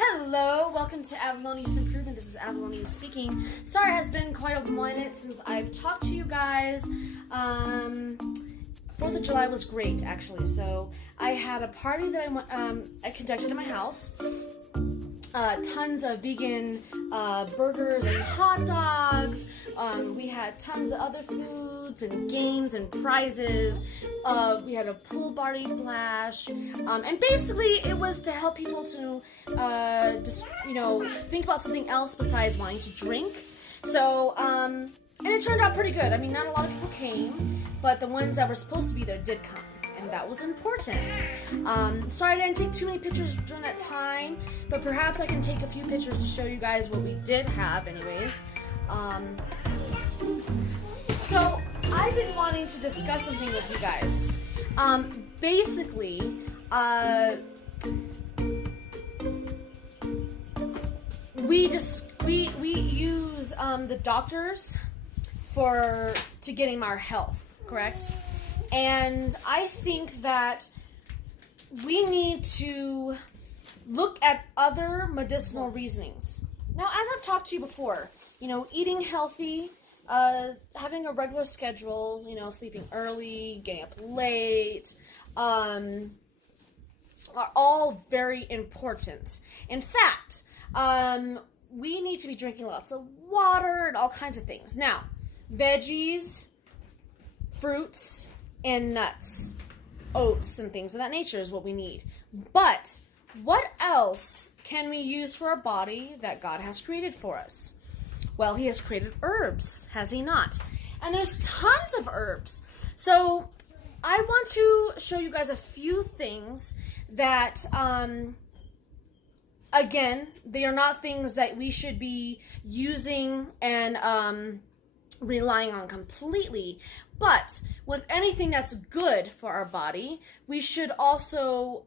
Hello, welcome to Avalonias Improvement. This is Avalonias speaking. Sorry, it has been quite a minute since I've talked to you guys. 4th of July was great, actually. So I had a party that I conducted in my house. Tons of vegan burgers and hot dogs. We had tons of other foods and games and prizes. We had a pool party blast. And basically it was to help people to just, think about something else besides wanting to drink. So, and it turned out pretty good. I mean, not a lot of people came, but the ones that were supposed to be there did come. And that was important. Sorry I didn't take too many pictures during that time, but perhaps I can take a few pictures to show you guys what we did have anyways. So I've been wanting to discuss something with you guys. Basically, we use the doctors to getting our health, correct? And I think that we need to look at other medicinal reasonings. Now, as I've talked to you before, eating healthy, having a regular schedule, sleeping early, getting up late, are all very important. In fact, we need to be drinking lots of water and all kinds of things. Now, veggies, fruits, and nuts, oats, and things of that nature is what we need. But what else can we use for our body that God has created for us? Well, He has created herbs, has He not? And there's tons of herbs. So I want to show you guys a few things that, again, they are not things that we should be using and relying on completely. But with anything that's good for our body, we should also,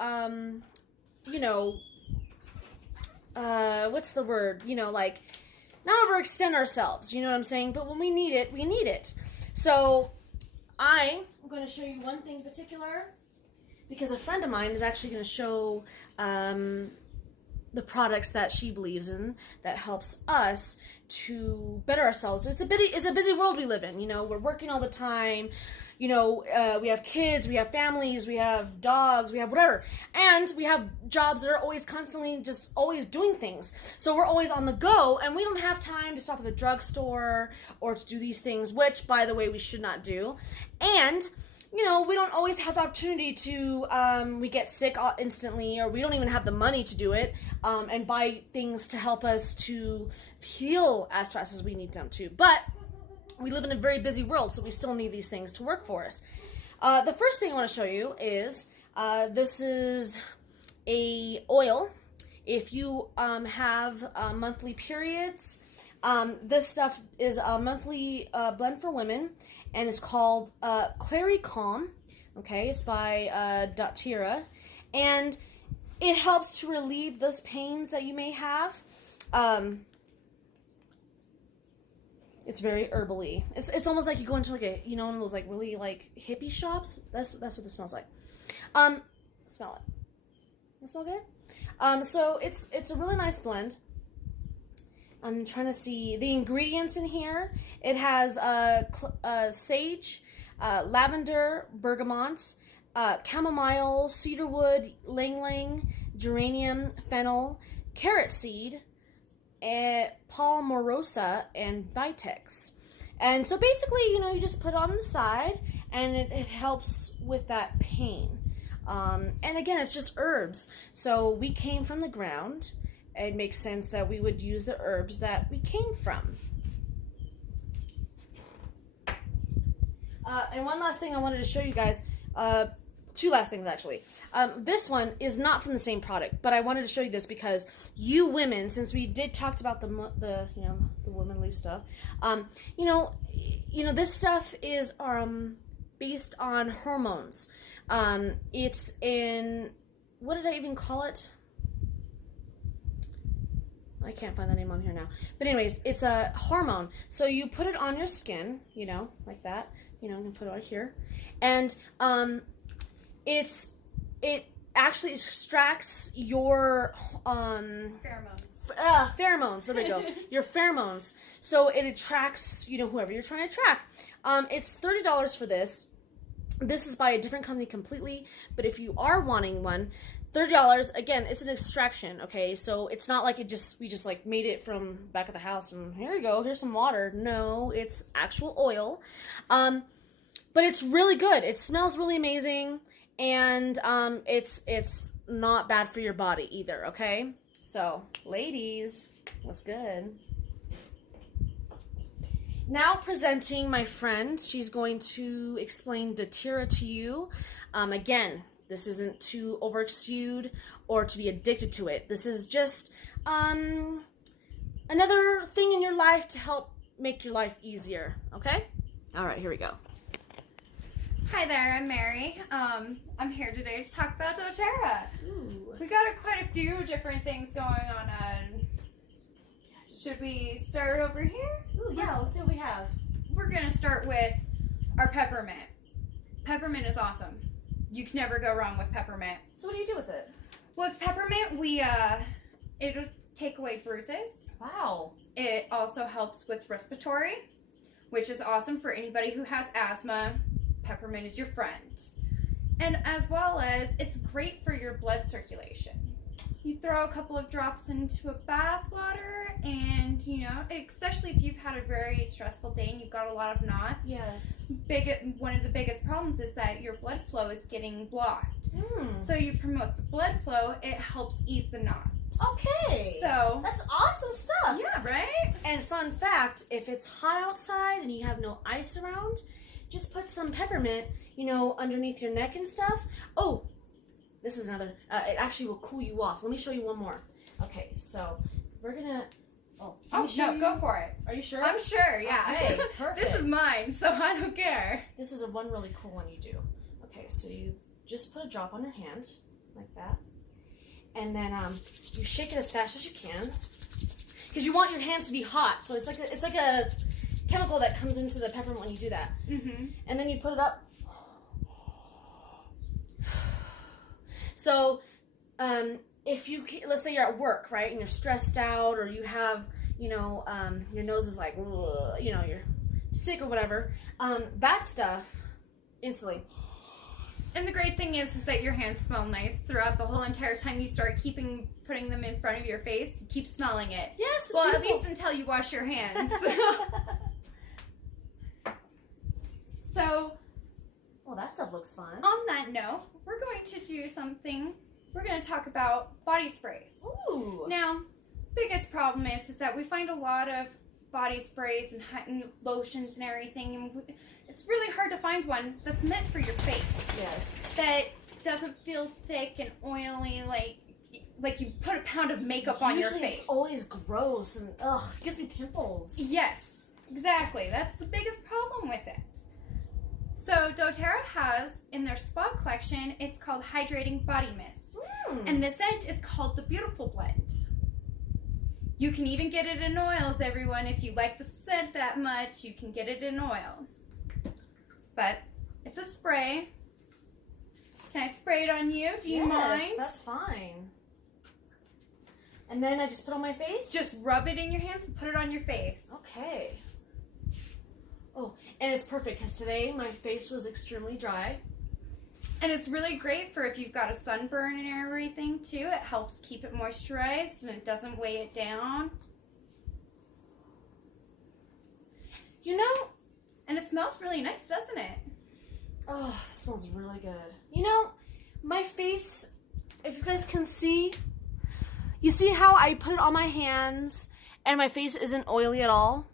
what's the word? Not overextend ourselves, you know what I'm saying? But when we need it, we need it. So I'm going to show you one thing in particular, because a friend of mine is actually going to show the products that she believes in that helps us to better ourselves. It's a busy world we live in. We're working all the time. We have kids, we have families, we have dogs, we have whatever. And we have jobs that are always constantly just always doing things. So we're always on the go, and we don't have time to stop at the drugstore or to do these things, which, by the way, we should not do. And we don't always have the opportunity to, we get sick instantly, or we don't even have the money to do it, and buy things to help us to heal as fast as we need them to. But we live in a very busy world, so we still need these things to work for us. The first thing I want to show you is, this is a oil. If you have monthly periods, this stuff is a monthly blend for women, and it's called Clary Calm. Okay, it's by dottera, and it helps to relieve those pains that you may have. It's very herbally. It's almost like you go into one of those really hippie shops. That's what it smells like. Smell it. Does it smell good? So it's a really nice blend. I'm trying to see the ingredients in here. It has sage, lavender, bergamot, chamomile, cedarwood, ylang-ylang, geranium, fennel, carrot seed, palmarosa, and vitex. And so basically, you just put it on the side, and it helps with that pain. And again, it's just herbs. So we came from the ground. It makes sense that we would use the herbs that we came from. And one last thing I wanted to show you guys, two last things actually. This one is not from the same product, but I wanted to show you this because you women, since we did talk about the womanly stuff, this stuff is based on hormones. It's in, what did I even call it? I can't find the name on here now. But anyways, it's a hormone. So you put it on your skin, like that. I'm gonna put it right here. And it actually extracts your pheromones. There we go. Your pheromones. So it attracts, whoever you're trying to attract. It's $30 for this. This is by a different company completely, but if you are wanting one, $30, again, it's an extraction, okay? So it's not like we just like made it from back of the house and here you go, here's some water. No, it's actual oil. But it's really good. It smells really amazing, and it's not bad for your body either, okay? So, ladies, what's good? Now presenting my friend. She's going to explain dottera to you. Again, this isn't to overexude or to be addicted to it. This is just another thing in your life to help make your life easier, okay? All right, here we go. Hi there, I'm Mary. I'm here today to talk about doTERRA. Ooh. We got quite a few different things going on. Should we start over here? Ooh, yeah, let's see what we have. We're going to start with our peppermint. Peppermint is awesome. You can never go wrong with peppermint. So what do you do with it? With peppermint, it'll take away bruises. Wow. It also helps with respiratory, which is awesome for anybody who has asthma. Peppermint is your friend. And as well as, it's great for your blood circulation. You throw a couple of drops into a bath water and, especially if you've had a very stressful day and you've got a lot of knots. Yes. One of the biggest problems is that your blood flow is getting blocked. Mm. So you promote the blood flow, it helps ease the knots. Okay. So that's awesome stuff. Yeah, right? And fun fact, if it's hot outside and you have no ice around, just put some peppermint, underneath your neck and stuff. Oh, this is another, it actually will cool you off. Let me show you one more. Okay, so we're gonna, go for it. Are you sure? I'm sure, yeah. Okay, perfect. This is mine, so I don't care. This is one really cool one you do. Okay, so you just put a drop on your hand, like that. And then you shake it as fast as you can. Because you want your hands to be hot. So it's like a chemical that comes into the peppermint when you do that. Mm-hmm. And then you put it up. So, let's say you're at work, right, and you're stressed out, or you have, your nose is like, you're sick or whatever, that stuff, instantly. And the great thing is that your hands smell nice throughout the whole entire time. You start putting them in front of your face, you keep smelling it. Yes, it's well, beautiful. at least until you wash your hands. So, well, that stuff looks fun. On that note, we're going to do something. We're going to talk about body sprays. Ooh. Now, biggest problem is that we find a lot of body sprays and lotions and everything, and it's really hard to find one that's meant for your face. Yes. That doesn't feel thick and oily, like you put a pound of makeup on your face. Usually it's always gross and it gives me pimples. Yes, exactly. That's the biggest problem with it. So doTERRA has, in their spa collection, it's called Hydrating Body Mist. And the scent is called the Beautiful Blend. You can even get it in oils, everyone. If you like the scent that much, you can get it in oil. But it's a spray. Can I spray it on you? Do you mind? Yes, that's fine. And then I just put on my face? Just rub it in your hands and put it on your face. Okay. Oh, and it's perfect because today my face was extremely dry. And it's really great for if you've got a sunburn and everything too. It helps keep it moisturized and it doesn't weigh it down. And it smells really nice, doesn't it? Oh, it smells really good. My face, if you guys can see, you see how I put it on my hands and my face isn't oily at all?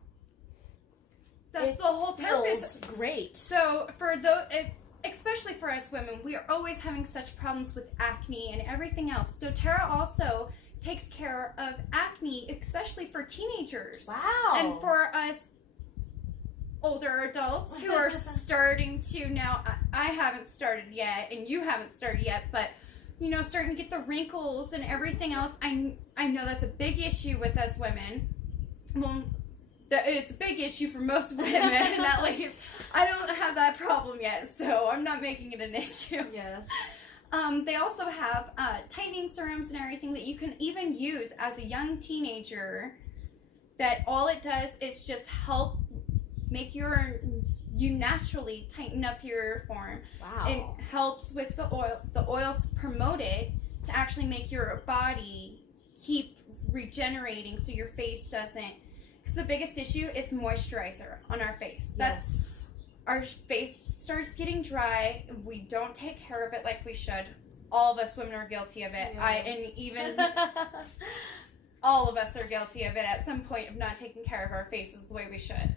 That's the whole purpose. Feels great. So especially for us women, we are always having such problems with acne and everything else. doTERRA also takes care of acne, especially for teenagers. Wow. And for us older adults who are starting to now, I haven't started yet, and you haven't started yet, but starting to get the wrinkles and everything else. I know that's a big issue with us women. Well, it's a big issue for most women, at least. I don't have that problem yet, so I'm not making it an issue. Yes. They also have tightening serums and everything that you can even use as a young teenager, that all it does is just help make you naturally tighten up your form. Wow. It helps with the oil. The oils promote it to actually make your body keep regenerating so your face doesn't, because the biggest issue is moisturizer on our face. Yes. Our face starts getting dry. We don't take care of it like we should. All of us women are guilty of it. Yes. And even all of us are guilty of it at some point, of not taking care of our faces the way we should.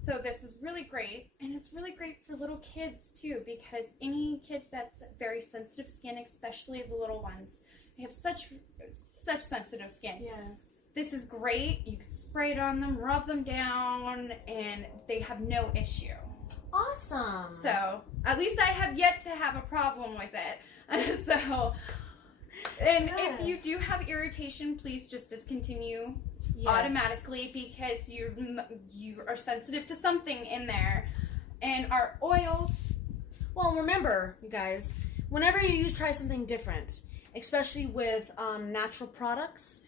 So this is really great, and it's really great for little kids too, because any kid that's very sensitive skin, especially the little ones, they have such sensitive skin. Yes. This is great. You can spray it on them, rub them down, and they have no issue. Awesome. So, at least I have yet to have a problem with it. So, and if you do have irritation, please just discontinue automatically, because you are sensitive to something in there. And our oils. Well, remember, you guys, whenever you try something different, especially with natural products,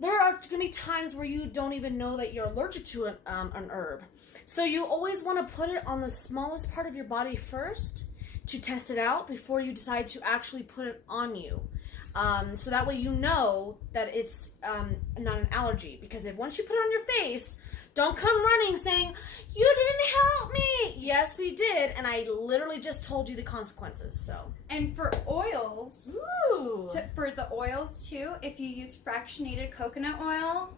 there are going to be times where you don't even know that you're allergic to an herb. So you always want to put it on the smallest part of your body first to test it out before you decide to actually put it on you. So that way you know that it's not an allergy. Because if once you put it on your face, don't come running saying, "You didn't help me." Yes, we did, and I literally just told you the consequences. So. And for oils, for the oils too, if you use fractionated coconut oil,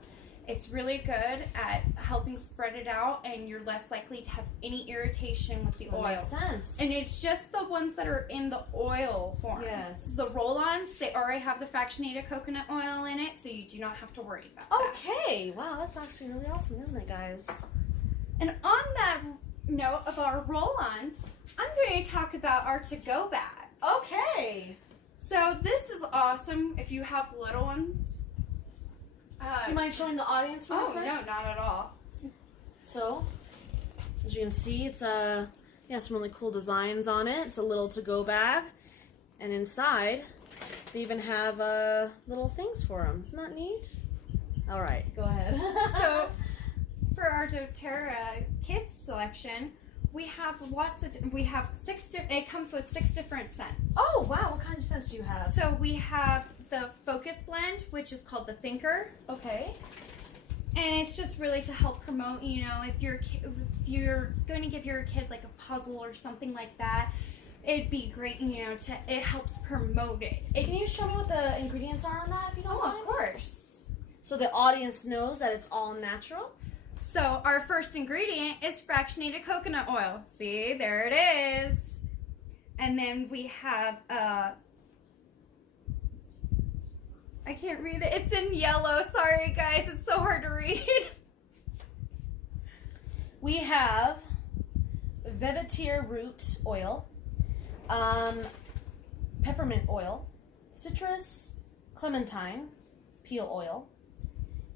it's really good at helping spread it out, and you're less likely to have any irritation with the oil. Makes sense. And it's just the ones that are in the oil form. Yes. The roll-ons, they already have the fractionated coconut oil in it, so you do not have to worry about that. Okay. Wow, that's actually really awesome, isn't it, guys? And on that note of our roll-ons, I'm going to talk about our to-go bag. Okay. So this is awesome if you have little ones. Do you mind showing the audience real quick? No, not at all. So, as you can see, it's some really cool designs on it. It's a little to-go bag, and inside they even have little things for them. Isn't that neat? All right, go ahead. So, for our doTERRA kids selection, we have it comes with 6 different scents. Oh wow, what kind of scents do you have? So we have the Focus blend, which is called the Thinker. Okay. And it's just really to help promote, if you're going to give your kid like a puzzle or something like that, it'd be great, it helps promote it. Can you show me what the ingredients are on that, if you don't mind? Of course. So the audience knows that it's all natural. So our first ingredient is fractionated coconut oil. See, there it is. And then we have, I can't read it. It's in yellow. Sorry, guys. It's so hard to read. We have vetiver root oil, peppermint oil, citrus, clementine, peel oil,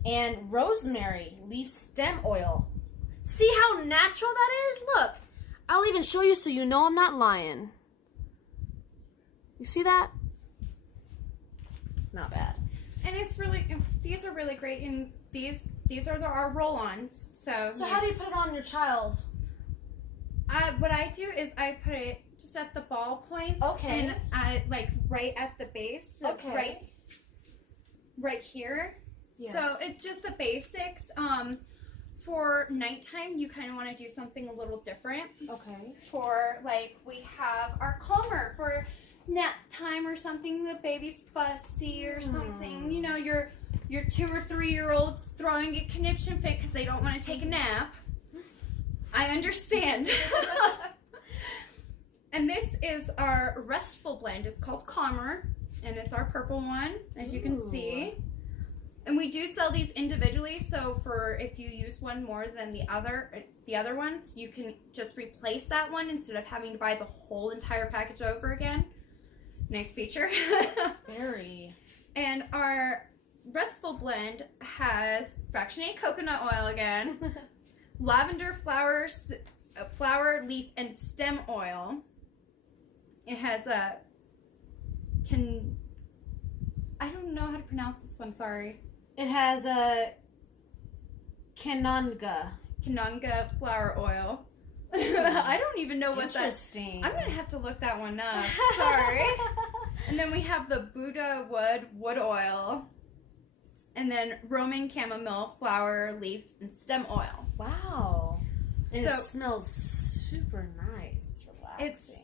and rosemary leaf stem oil. See how natural that is? Look, I'll even show you so you know I'm not lying. You see that? Not bad. And these are really great, and these are our roll-ons. So how do you put it on your child? What I do is I put it just at the ball points. Okay. And right at the base. So okay. Right here. Yes. So it's just the basics. For nighttime, you kind of want to do something a little different. Okay. For we have our calmer for nap time or something. The baby's fussy or something. Your 2 or 3 year olds throwing a conniption fit because they don't want to take a nap. I understand. And this is our restful blend. It's called Calmer, and it's our purple one, as you can see. And we do sell these individually, so for if you use one more than the other ones, you can just replace that one instead of having to buy the whole entire package over again. Nice feature. Very. And our restful blend has fractionated coconut oil again, lavender flower, leaf, and stem oil, It has I don't know how to pronounce this one, sorry. It has a Kananga flower oil. I don't even know what that's. Interesting. I'm going to have to look that one up. Sorry. And then we have the Buddha wood oil. And then Roman chamomile flower, leaf, and stem oil. Wow. And it smells super nice. It's relaxing.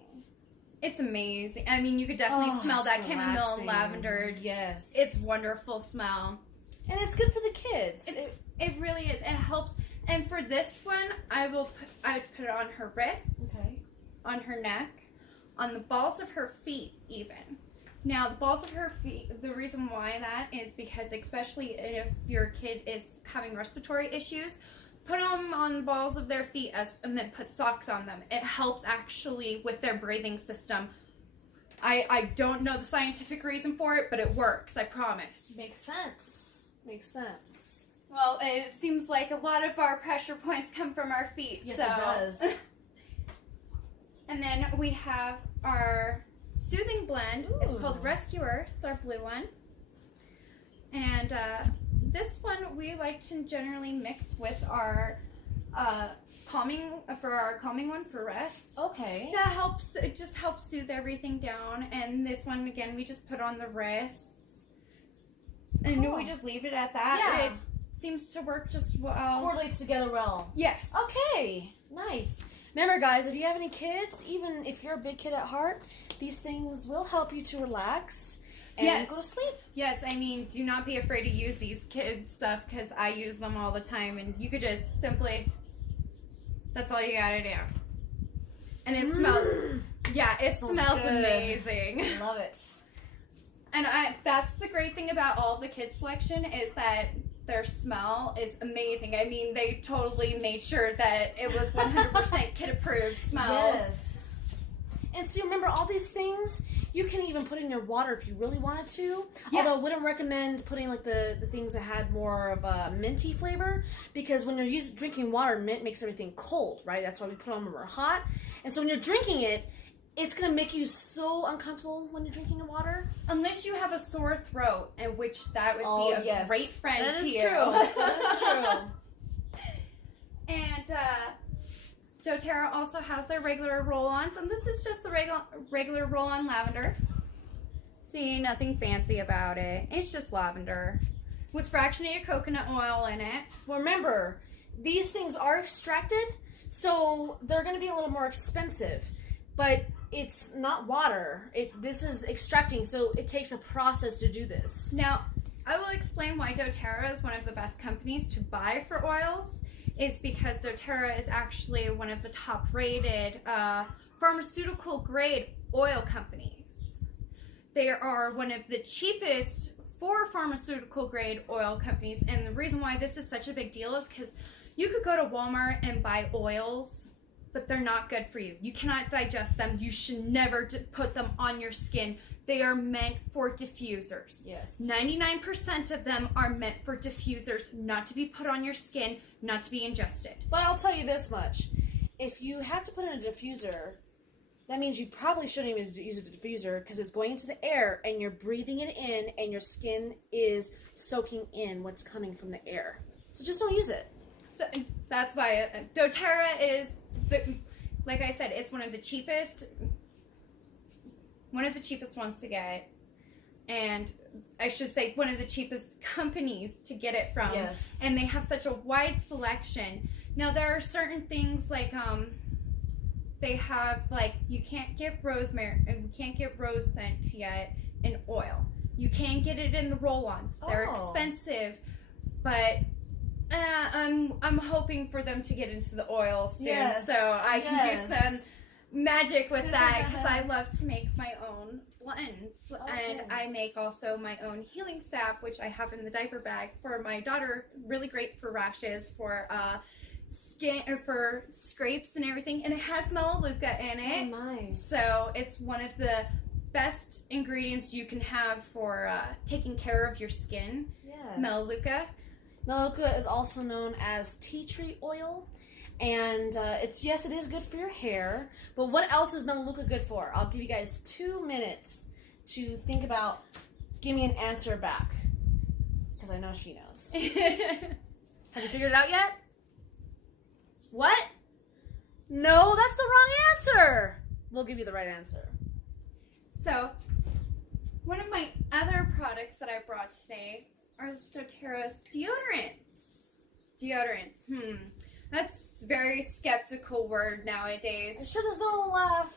It's amazing. I mean, you could definitely smell that chamomile and lavender. Yes. It's wonderful smell. And it's good for the kids. It really is. It helps. And for this one, I put it on her wrists, on her neck, on the balls of her feet even. Now, the balls of her feet, the reason why that is because especially if your kid is having respiratory issues, put them on the balls of their feet and then put socks on them. It helps actually with their breathing system. I don't know the scientific reason for it, but it works, I promise. Makes sense. Well, it seems like a lot of our pressure points come from our feet. Yes, so. it does. And then we have our soothing blend. Ooh. It's called Rescuer. It's our blue one. And this one we like to generally mix with our calming one for rest. Okay. That helps. It just helps soothe everything down. And this one again, we just put on the wrists, and we just leave it at that. Yeah. It seems to work just well. Correlates together well. Yes. Okay. Nice. Remember, guys, if you have any kids, even if you're a big kid at heart, these things will help you to relax and go to sleep. Yes, I mean, do not be afraid to use these kids stuff because I use them all the time, and you could just simply, that's all you gotta do. And it smells, it smells amazing. I love it. And that's the great thing about all the kids selection is that their smell is amazing. I mean, they totally made sure that it was 100% kid-approved smell. Yes. And so remember, all these things, you can even put in your water if you really wanted to. Yeah. Although I wouldn't recommend putting like the things that had more of a minty flavor, because when you're drinking water, mint makes everything cold, right? That's why we put them when we're hot. And so when you're drinking it, it's going to make you so uncomfortable when you're drinking the water. Unless you have a sore throat, and which that would be a great friend to you. That is true. And doTERRA also has their regular roll-ons, and this is just the regular roll-on lavender. See, nothing fancy about it. It's just lavender with fractionated coconut oil in it. Well, remember, these things are extracted, so they're going to be a little more expensive. But it's not water. This is extracting, so it takes a process to do this. Now, I will explain why doTERRA is one of the best companies to buy for oils. It's because doTERRA is actually one of the top-rated pharmaceutical-grade oil companies. They are one of the cheapest for pharmaceutical-grade oil companies, and the reason why this is such a big deal is because you could go to Walmart and buy oils, but they're not good for you. You cannot digest them. You should never put them on your skin. They are meant for diffusers. Yes. 99% of them are meant for diffusers, not to be put on your skin, not to be ingested. But I'll tell you this much. If you have to put in a diffuser, that means you probably shouldn't even use a diffuser because it's going into the air and you're breathing it in and your skin is soaking in what's coming from the air. So just don't use it. So that's why doTERRA is, like I said, it's one of the cheapest ones to get, and I should say one of the cheapest companies to get it from. Yes. And they have such a wide selection. Now there are certain things like they have like you can't get rosemary and you can't get rose scent yet in oil. You can get it in the roll-ons. They're expensive, but I'm hoping for them to get into the oil soon, so I can do some magic with that because I love to make my own blends, and I make also my own healing sap, which I have in the diaper bag for my daughter. Really great for rashes, for skin, or for scrapes and everything, and it has melaleuca in it. Oh, nice. So it's one of the best ingredients you can have for taking care of your skin. Yes. Melaleuca. Melaleuca is also known as tea tree oil, And yes, it is good for your hair. But what else is Melaleuca good for? I'll give you guys 2 minutes to think about. Give me an answer back, because I know she knows. Have you figured it out yet? What? No, that's the wrong answer. We'll give you the right answer. So, one of my other products that I brought today are doTERRA's deodorants. Deodorants. That's a very skeptical word nowadays. You sure there's no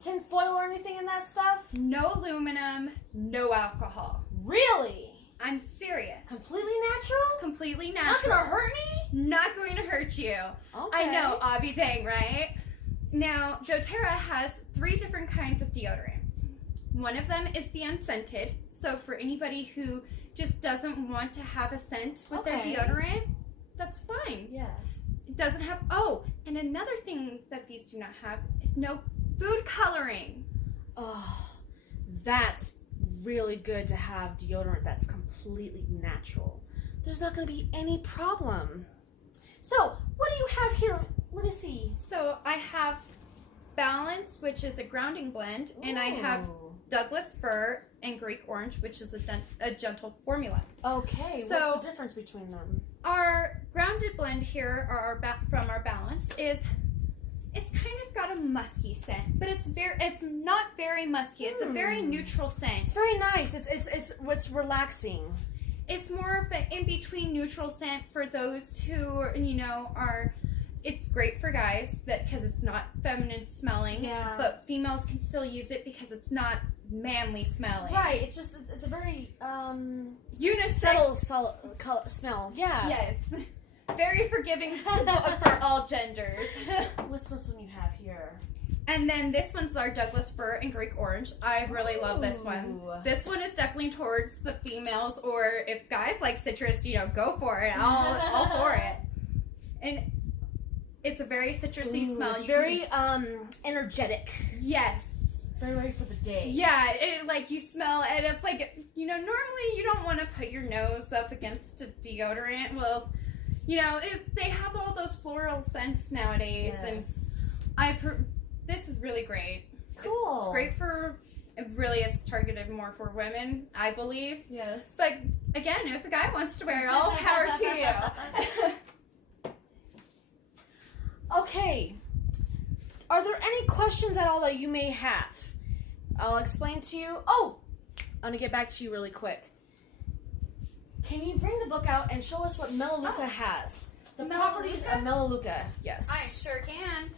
tin foil or anything in that stuff? No aluminum, no alcohol. Really? I'm serious. Completely natural? Completely Not natural. gonna hurt me? Not going to hurt you. Okay. I know, Abby dang, right? Now, doTERRA has 3 different kinds of deodorant. One of them is the unscented. So for anybody who just doesn't want to have a scent with their deodorant, that's fine. Yeah. It doesn't have, and another thing that these do not have is no food coloring. Oh, that's really good to have deodorant that's completely natural. There's not going to be any problem. So, what do you have here? Let me see. So, I have Balance, which is a grounding blend, and I have Douglas Fir and Greek Orange, which is a gentle formula. Okay, so what's the difference between them? Our grounded blend here, from our Balance, is it's kind of got a musky scent, but it's not very musky. It's a very neutral scent. It's very nice. It's relaxing. It's more of an in-between neutral scent for those who are. It's great for guys because it's not feminine smelling, but females can still use it because it's not manly smelling. Right. It's a very unisex subtle smell. Yeah. Yes. Very forgiving for all genders. What's one you have here? And then this one's our Douglas Fir and Greek Orange. I really love this one. This one is definitely towards the females, or if guys like citrus, go for it. All for it. And it's a very citrusy smell. It's very energetic. Yes. Very ready for the day. Yeah, you smell, and it's like, normally you don't want to put your nose up against a deodorant. Well, they have all those floral scents nowadays, and this is really great. Cool. It's great for, it's targeted more for women, I believe. Yes. But again, if a guy wants to wear it, all power to you. Okay. Are there any questions at all that you may have? I'll explain to you. Oh, I'm going to get back to you really quick. Can you bring the book out and show us what Melaleuca has? The properties of Melaleuca. Yes. I sure can.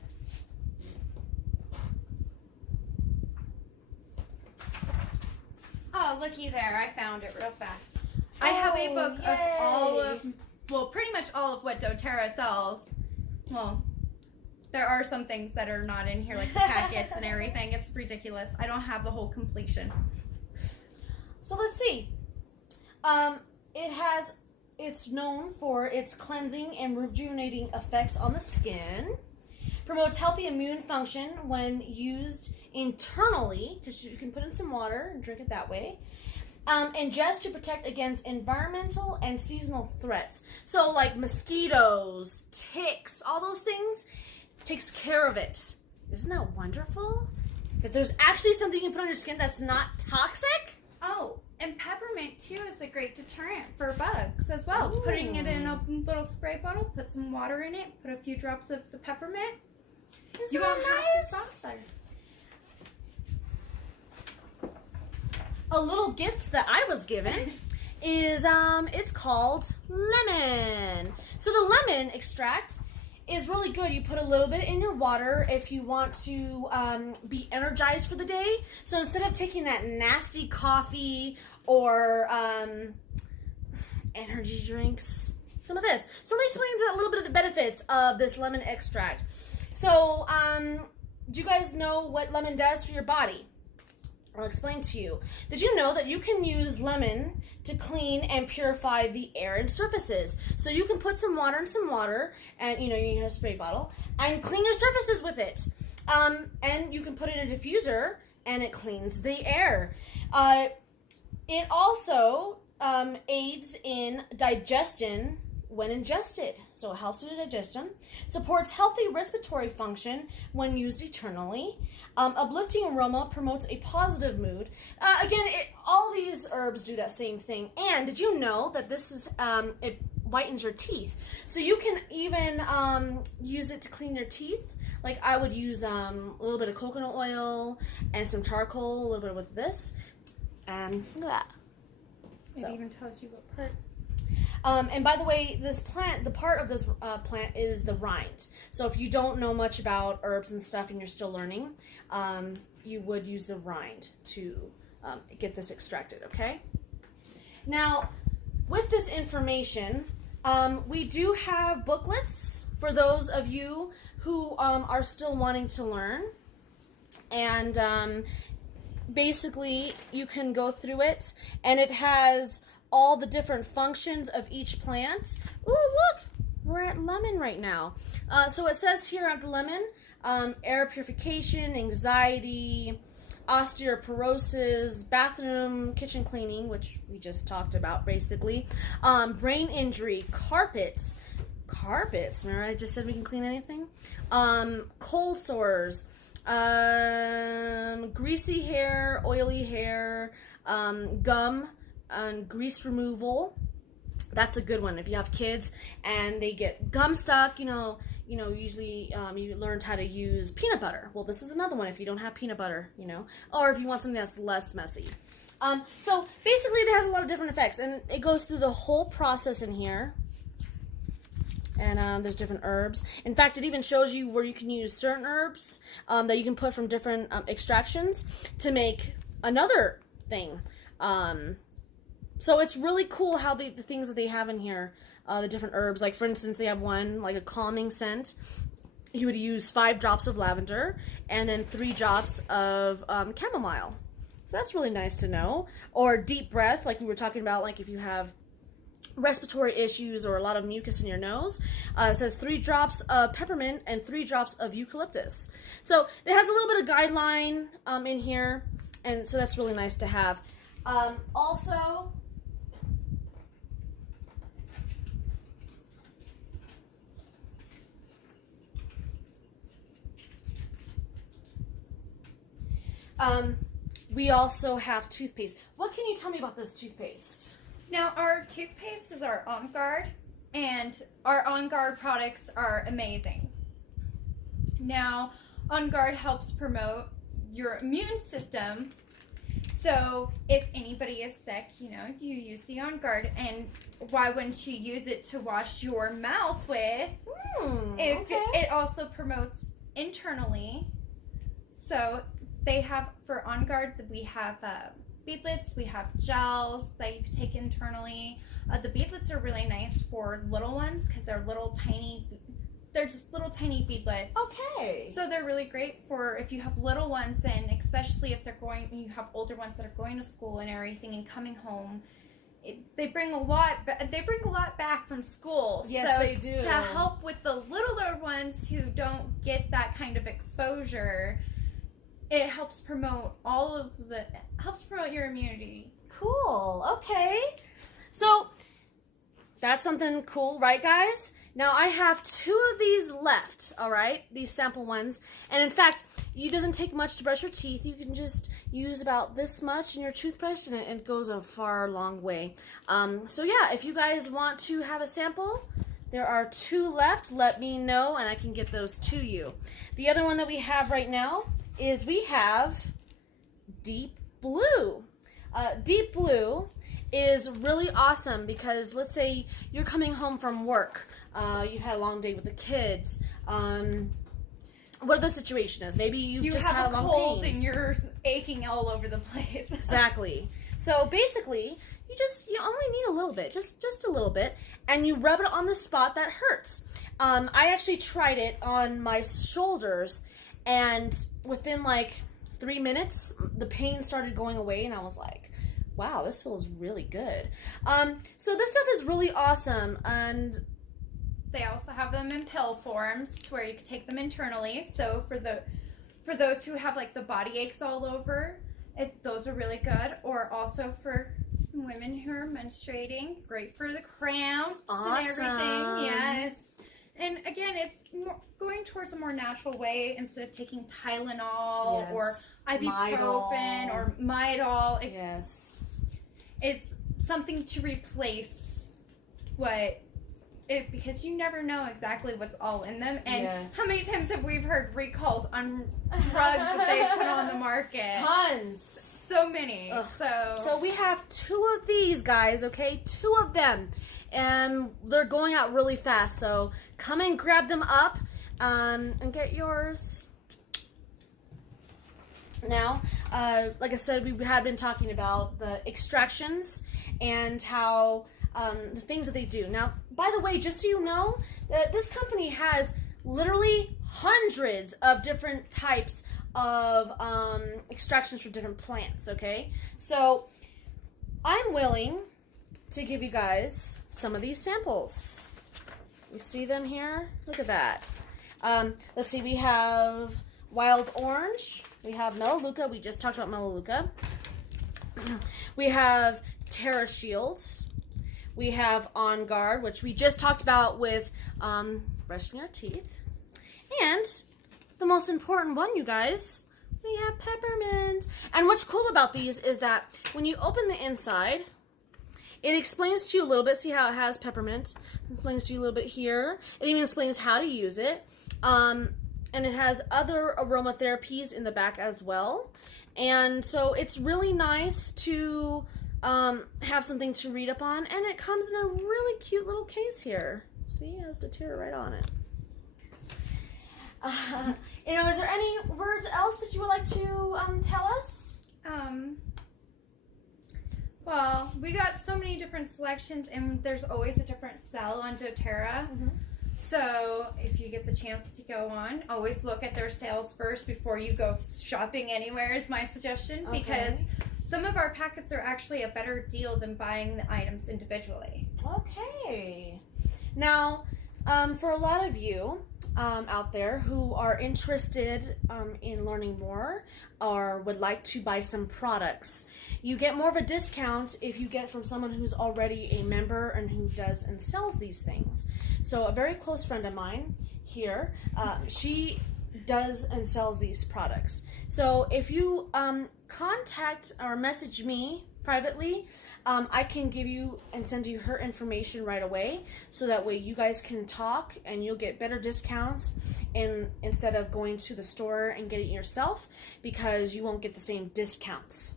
Oh, looky there. I found it real fast. I have a book of pretty much all of what doTERRA sells. Well, there are some things that are not in here, like the packets and everything. It's ridiculous. I don't have the whole completion. So let's see. It's known for its cleansing and rejuvenating effects on the skin. Promotes healthy immune function when used internally, because you can put in some water and drink it that way. And just to protect against environmental and seasonal threats. So like mosquitoes, ticks, all those things, takes care of it. Isn't that wonderful? That there's actually something you can put on your skin that's not toxic? Oh, and peppermint too is a great deterrent for bugs as well. Ooh. Putting it in a little spray bottle, put some water in it, put a few drops of the peppermint. Isn't that nice? A little gift that I was given is it's called lemon. So the lemon extract is really good. You put a little bit in your water if you want to be energized for the day. So instead of taking that nasty coffee or energy drinks, some of this. So let me explain a little bit of the benefits of this lemon extract. So do you guys know what lemon does for your body? I'll explain to you. Did you know that you can use lemon to clean and purify the air and surfaces? So you can put some water in some water, and you have a spray bottle, and clean your surfaces with it. And you can put it in a diffuser, and it cleans the air. It also aids in digestion when ingested. So it helps with the digestion. Supports healthy respiratory function when used eternally. Uplifting aroma promotes a positive mood. Again, all these herbs do that same thing. And did you know that this is, it whitens your teeth? So you can even use it to clean your teeth. Like I would use a little bit of coconut oil and some charcoal, a little bit with this. And look at that. It even tells you what part. And by the way, this plant, the part of this plant is the rind. So if you don't know much about herbs and stuff and you're still learning, you would use the rind to get this extracted, okay? Now, with this information, we do have booklets for those of you who are still wanting to learn. And basically, you can go through it, and it has all the different functions of each plant. Ooh, look, we're at lemon right now. So it says here at the lemon, air purification, anxiety, osteoporosis, bathroom, kitchen cleaning, which we just talked about basically, brain injury, carpets, remember I just said we can clean anything? Cold sores, greasy hair, oily hair, gum, and grease removal. That's a good one. If you have kids and they get gum stuck, usually you learned how to use peanut butter. Well, this is another one if you don't have peanut butter, or if you want something that's less messy. So basically it has a lot of different effects, and it goes through the whole process in here. And there's different herbs. In fact, it even shows you where you can use certain herbs that you can put from different extractions to make another thing. So it's really cool how the things that they have in here, the different herbs. Like, for instance, they have one, like a calming scent. You would use 5 drops of lavender and then 3 drops of chamomile. So that's really nice to know. Or deep breath, like we were talking about, like if you have respiratory issues or a lot of mucus in your nose. It says 3 drops of peppermint and 3 drops of eucalyptus. So it has a little bit of guideline in here, and so that's really nice to have. Also, we also have toothpaste. What can you tell me about this toothpaste? Now, our toothpaste is our On Guard, and our On Guard products are amazing. Now, On Guard helps promote your immune system. So, if anybody is sick, you use the On Guard. And why wouldn't you use it to wash your mouth with? It also promotes internally. So, they have, for On Guard, we have beadlets, we have gels that you can take internally. The beadlets are really nice for little ones because they're just little tiny beadlets. Okay. So they're really great for if you have little ones, and especially if you have older ones that are going to school and everything and coming home. They bring a lot back from school. Yes, so they do. To help with the littler ones who don't get that kind of exposure, it helps promote your immunity. Cool. Okay. So that's something cool, right, guys? Now I have 2 of these left, all right? These sample ones. And in fact, it doesn't take much to brush your teeth. You can just use about this much in your toothbrush, and it goes a far long way. So yeah, if you guys want to have a sample, there are 2 left. Let me know, and I can get those to you. The other one that we have right now is we have Deep Blue. Deep Blue is really awesome because let's say you're coming home from work. You've had a long day with the kids. What the situation is. Maybe you just have had a long cold pains. and you're aching all over the place. Exactly. So basically, you only need a little bit, just a little bit, and you rub it on the spot that hurts. I actually tried it on my shoulders, and within like 3 minutes, the pain started going away, and I was like, wow, this feels really good. So this stuff is really awesome, and they also have them in pill forms to where you can take them internally. So for those who have like the body aches all over, those are really good. Or also for women who are menstruating. Great for the cramps Awesome. and everything. Yes. And again, it's going towards a more natural way instead of taking Tylenol or ibuprofen or Midol. It's something to replace because you never know exactly what's all in them. And how many times have we heard recalls on drugs that they've put on the market? Tons. So many. So we have 2 of these, guys, okay? 2 of them. And they're going out really fast. So come and grab them up and get yours. Now, like I said, we had been talking about the extractions and how the things that they do. Now, by the way, just so you know, this company has literally hundreds of different types of extractions from different plants, okay? So I'm willing to give you guys some of these samples. You see them here? Look at that. Let's see, we have wild orange. We have melaleuca. We just talked about melaleuca. We have Terra Shield. We have On Guard, which we just talked about with brushing your teeth. And the most important one, you guys, we have peppermint. And what's cool about these is that when you open the inside, it explains to you a little bit. See how it has peppermint? It explains to you a little bit here. It even explains how to use it. And it has other aromatherapies in the back as well. And so it's really nice to have something to read up on. And it comes in a really cute little case here. See, it has dottera right on it. Is there any words else that you would like to tell us? Well, we got so many different selections, and there's always a different sell on doTERRA. Mm-hmm. So if you get the chance to go on, always look at their sales first before you go shopping anywhere is my suggestion, because some of our packets are actually a better deal than buying the items individually. Okay. Now, for a lot of you out there who are interested in learning more or would like to buy some products, you get more of a discount if you get from someone who's already a member and who does and sells these things. So a very close friend of mine here, she does and sells these products. So if you contact or message me privately, I can give you and send you her information right away, so that way you guys can talk and you'll get better discounts instead of going to the store and getting it yourself, because you won't get the same discounts.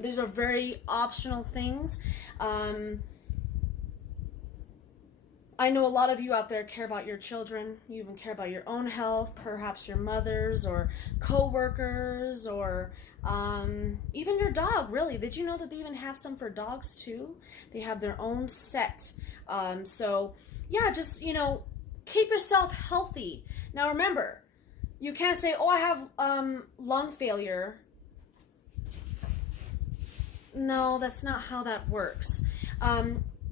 These are very optional things. I know a lot of you out there care about your children. You even care about your own health, perhaps your mothers or co-workers, or even your dog, really. Did you know that they even have some for dogs too? They have their own set. So yeah, just, keep yourself healthy. Now remember, you can't say, oh, I have lung failure. No, that's not how that works.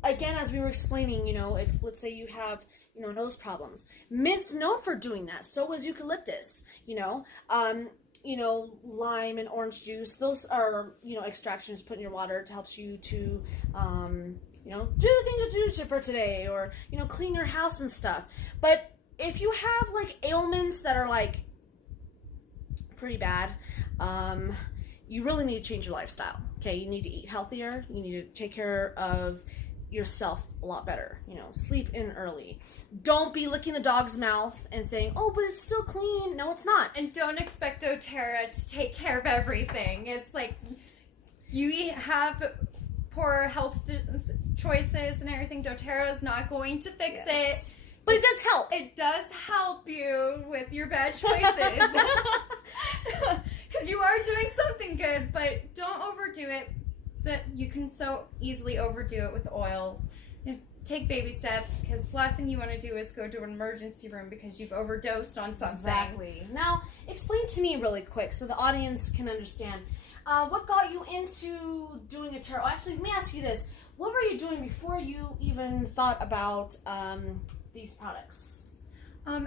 Again, as we were explaining, if let's say you have, nose problems, mint's known for doing that. So is eucalyptus, lime and orange juice. Those are, extractions put in your water to help you to, do the things to do for today, or, clean your house and stuff. But if you have ailments that are pretty bad, you really need to change your lifestyle. Okay, you need to eat healthier. You need to take care of yourself a lot better. Sleep in early. Don't be licking the dog's mouth and saying, oh, but it's still clean. No, it's not. And don't expect doTERRA to take care of everything. It's you have poor health choices and everything. doTERRA is not going to fix it. But it does help. It does help you with your bad choices. Because you are doing something good, but don't overdo it. That you can so easily overdo it with oils. Just take baby steps, because the last thing you want to do is go to an emergency room because you've overdosed on something. Exactly. Now, explain to me really quick so the audience can understand. What got you into doing a tarot? Actually, let me ask you this. What were you doing before you even thought about these products?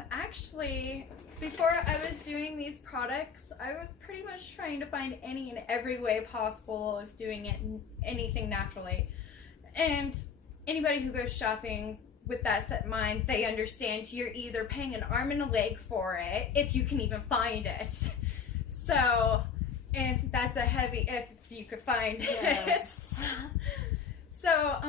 Actually, before I was doing these products, I was pretty much trying to find any and every way possible of doing it, anything naturally. And anybody who goes shopping with that set in mind, they understand you're either paying an arm and a leg for it, if you can even find it. So, and that's a heavy if you could find Yes. it. So,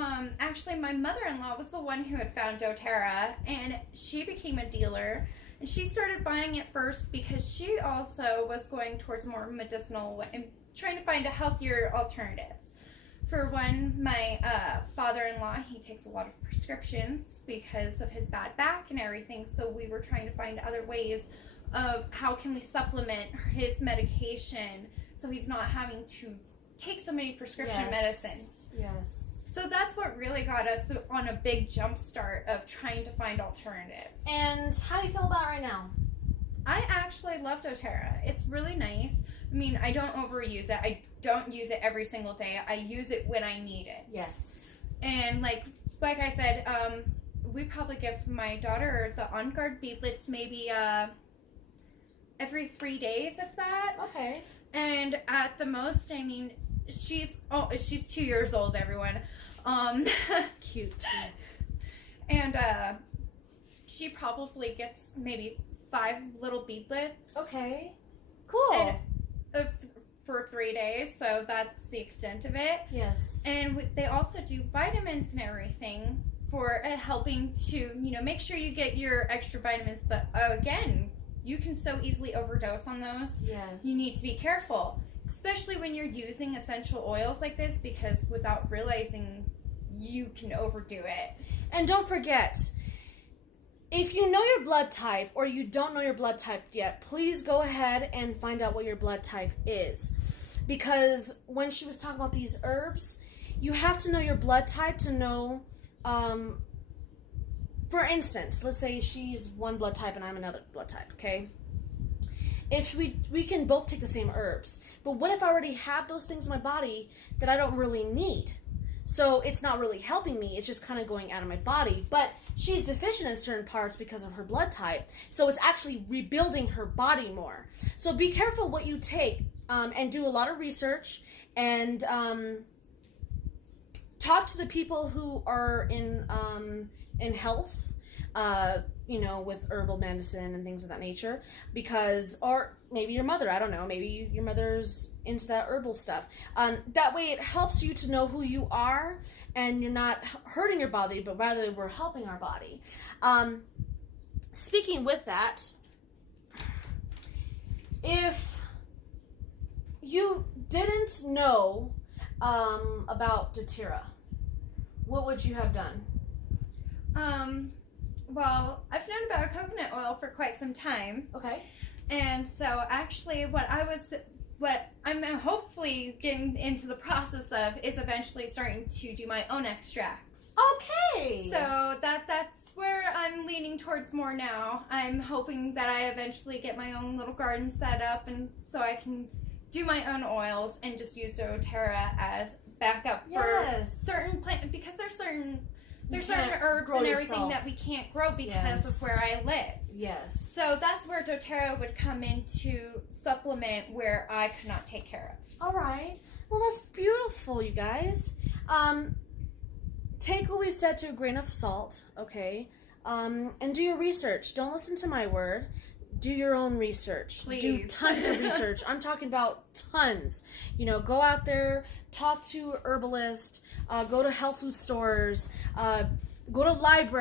actually, my mother-in-law was the one who had found doTERRA, and she became a dealer. And she started buying it first because she also was going towards more medicinal and trying to find a healthier alternative. For one, my father-in-law, he takes a lot of prescriptions because of his bad back and everything. So we were trying to find other ways of how can we supplement his medication so he's not having to take so many prescription medicines. Yes. So that's what really got us on a big jump start of trying to find alternatives. And how do you feel about it right now? I actually love doTERRA. It's really nice. I mean, I don't overuse it. I don't use it every single day. I use it when I need it. Yes. And like I said, we probably give my daughter the On Guard beadlets maybe every 3 days, if that. Okay. And at the most, I mean, she's 2 years old, everyone. Cute. And she probably gets maybe 5 little beadlets. Okay. Cool. And, for 3 days, so that's the extent of it. Yes. And they also do vitamins and everything for helping to, make sure you get your extra vitamins. But again, you can so easily overdose on those. Yes. You need to be careful, especially when you're using essential oils like this, because without realizing, you can overdo it. And don't forget, if you know your blood type or you don't know your blood type yet, please go ahead and find out what your blood type is. Because when she was talking about these herbs, you have to know your blood type to know, for instance, let's say she's one blood type and I'm another blood type, okay? If we can both take the same herbs, but what if I already have those things in my body that I don't really need? So it's not really helping me, it's just kind of going out of my body. But she's deficient in certain parts because of her blood type, so it's actually rebuilding her body more. So be careful what you take, and do a lot of research, and talk to the people who are in health, with herbal medicine and things of that nature, or maybe your mother, I don't know, maybe your mother's into that herbal stuff. That way it helps you to know who you are, and you're not hurting your body, but rather we're helping our body. Speaking with that, if you didn't know about doTERRA, what would you have done? Well, I've known about coconut oil for quite some time. Okay. And so actually what I'm hopefully getting into the process of is eventually starting to do my own extracts. Okay. So that's where I'm leaning towards more now. I'm hoping that I eventually get my own little garden set up, and so I can do my own oils and just use doTERRA as backup for certain plants, because there's certain herbs and everything yourself. that we can't grow because of where I live. Yes. So that's where doTERRA would come in to supplement where I could not take care of. All right. Well, that's beautiful, you guys. Take what we said to a grain of salt, okay? And do your research. Don't listen to my word. Do your own research. Please. Do tons of research. I'm talking about tons. Go out there, talk to an herbalist, go to health food stores, go to libraries.